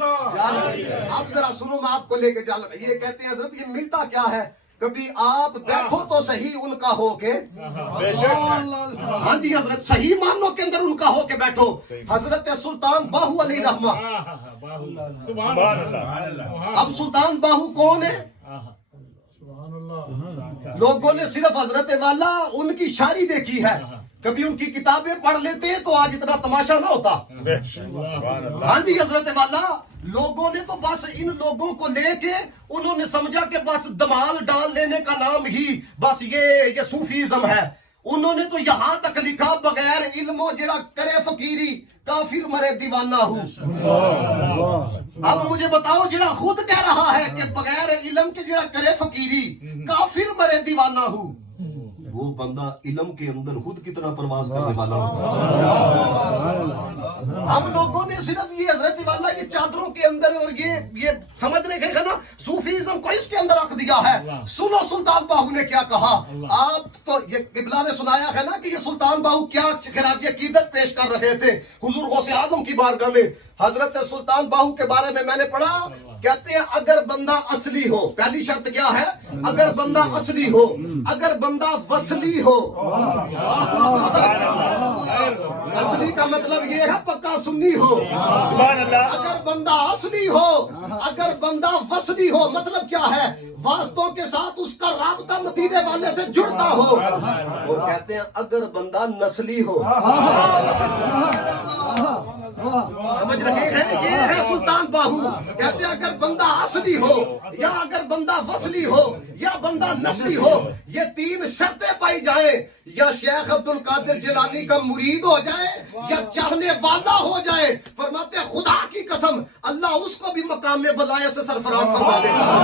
اب ذرا سنو، میں آپ کو لے کے چل، یہ کہتے ہیں حضرت یہ ملتا کیا ہے؟ کبھی آپ بیٹھو تو صحیح ان کا ہو کے، ہاں جی حضرت صحیح معنوں کے اندر ان کا ہو کے بیٹھو۔ حضرت سلطان باہو علی رحمہ، اب سلطان باہو کون ہے؟ لوگوں نے صرف حضرت والا ان کی شاعری دیکھی ہے، کبھی ان کی کتابیں پڑھ لیتے ہیں تو آج اتنا تماشا نہ ہوتا۔ ہاں جی حضرت والا، لوگوں نے تو بس ان لوگوں کو لے کے انہوں نے سمجھا کہ بس دمال ڈال لینے کا نام ہی بس یہ صوفیزم ہے۔ انہوں نے تو یہاں تک لکھا بغیر علم و جڑا کرے فقیری کافر مرے دیوانہ ہوں۔ اب مجھے بتاؤ، جڑا خود کہہ رہا ہے کہ بغیر علم کے جڑا کرے فقیری کافر مرے دیوانہ ہوں، وہ بندہ علم کے اندر خود کتنا پرواز کرنے والا ہوگا۔ ہم لوگوں نے صرف یہ حضرت والا یہ چادروں کے اندر اور یہ سمجھ رہے ہیں نا صوفیزم کو اس کے اندر رکھ دیا ہے۔ سنو سلطان باہو نے کیا کہا، آپ تو یہ قبلہ نے سنایا ہے نا کہ یہ سلطان باہو کیا خراج عقیدت پیش کر رہے تھے حضور غوث اعظم کی بارگاہ میں۔ حضرت سلطان باہو کے بارے میں نے پڑھا، کہتے ہیں اگر بندہ اصلی ہو، پہلی شرط کیا ہے؟ اگر بندہ اصلی ہو، اگر بندہ وصلی ہو۔ اصلی کا مطلب یہ ہے پکا سنی ہو۔ اگر بندہ اصلی ہو، اگر بندہ وصلی ہو، مطلب کیا ہے؟ واسطوں کے ساتھ اس کا رابطہ مدینے والے سے جڑتا ہو۔ اور کہتے ہیں اگر بندہ نسلی ہو۔ سمجھ رہے ہیں؟ یہ ہے سلطان باہو، کہتے ہیں اگر بندہ اصلی ہو یا اگر بندہ وصلی ہو یا بندہ نسلی ہو، یہ تین شرطیں پائی جائیں، یا شیخ عبد القادر جیلانی کا مرید ہو جائے یا چاہنے والا ہو جائے، فرماتے ہیں خدا کی قسم اللہ اس کو بھی مقام ولایت سے سرفراز فرما دیتا ہے۔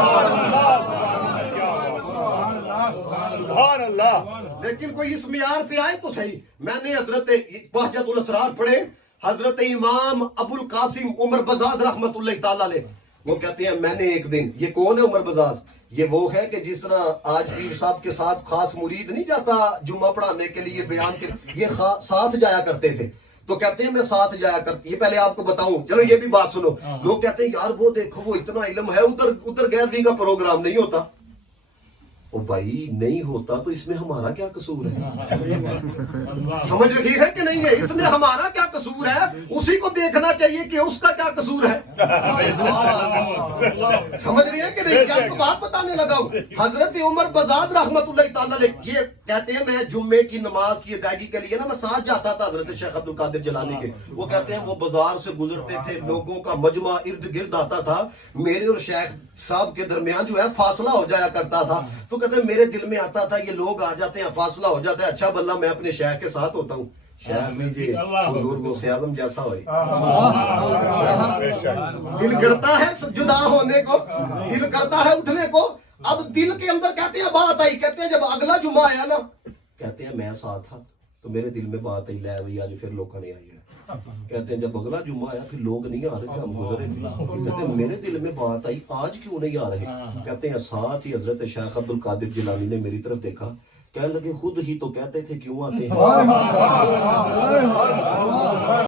لیکن کوئی اس معیار پہ آئے تو صحیح۔ میں نے حضرت بہجت الاسرار پڑھے، حضرت امام ابو القاسم عمر بزاز رحمت اللہ تعالیٰ علیہ، وہ کہتے ہیں میں نے ایک دن، یہ کون ہے عمر بزاز؟ یہ وہ ہے کہ جس طرح آج پیر صاحب کے ساتھ خاص مرید نہیں جاتا جمعہ پڑھانے کے لیے بیان کے، یہ ساتھ جایا کرتے تھے۔ تو کہتے ہیں میں ساتھ جایا کرتی، یہ پہلے آپ کو بتاؤں، چلو یہ بھی بات سنو۔ لوگ کہتے ہیں یار وہ دیکھو وہ اتنا علم ہے، ادھر گیروی کا پروگرام نہیں ہوتا۔ او بھائی نہیں ہوتا تو اس میں ہمارا کیا قصور ہے؟ سمجھ رہی ہے کہ نہیں ہے؟ اس میں ہمارا کیا قصور ہے؟ اسی کو دیکھنا چاہیے کہ اس کا کیا قصور ہے۔ سمجھ رہی ہے کہ نہیں؟ کیا آپ کو بات بتانے لگا ہوں۔ حضرت عمر بزاز رحمت اللہ تعالیٰ علیہ یہ کہتے ہیں میں جمعے کی نماز کی ادائیگی کے لیے نا میں ساتھ جاتا تھا حضرت شیخ عبد القادر جیلانی کے۔ وہ کہتے ہیں وہ بازار سے گزرتے تھے، لوگوں کا مجمع ارد گرد آتا تھا، میرے اور شیخ صاحب کے درمیان جو ہے فاصلہ ہو جایا کرتا تھا۔ تو کہتے ہیں میرے دل میں آتا تھا یہ لوگ آ جاتے ہیں فاصلہ ہو جاتا ہے، اچھا بلّہ میں اپنے شیخ کے ساتھ ہوتا ہوں، شیخ بھی حضور غوث اعظم جیسا ہوئے۔ دل کرتا ہے جدا ہونے کو، دل کرتا ہے اٹھنے کو۔ اب دل کے اندر کہتے ہیں بات آئی، کہتے ہیں جب اگلا جمعہ آیا نا، کہتے ہیں میں ساتھ تھا تو میرے دل میں بات آئی، لے بھئی آج پھر لوگوں نے آئی ہے۔ کہتے ہیں جب اگلا جمعہ آیا پھر لوگ نہیں آ رہے تھے، ہم گزرے تھے۔ کہتے ہیں میرے دل میں بات آئی آج کیوں نہیں آ رہے؟ کہتے ہیں ساتھ ہی حضرت شیخ عبد القادر جیلانی نے میری طرف دیکھا، کہنے لگے خود ہی تو کہتے تھے کیوں آتے ہیں۔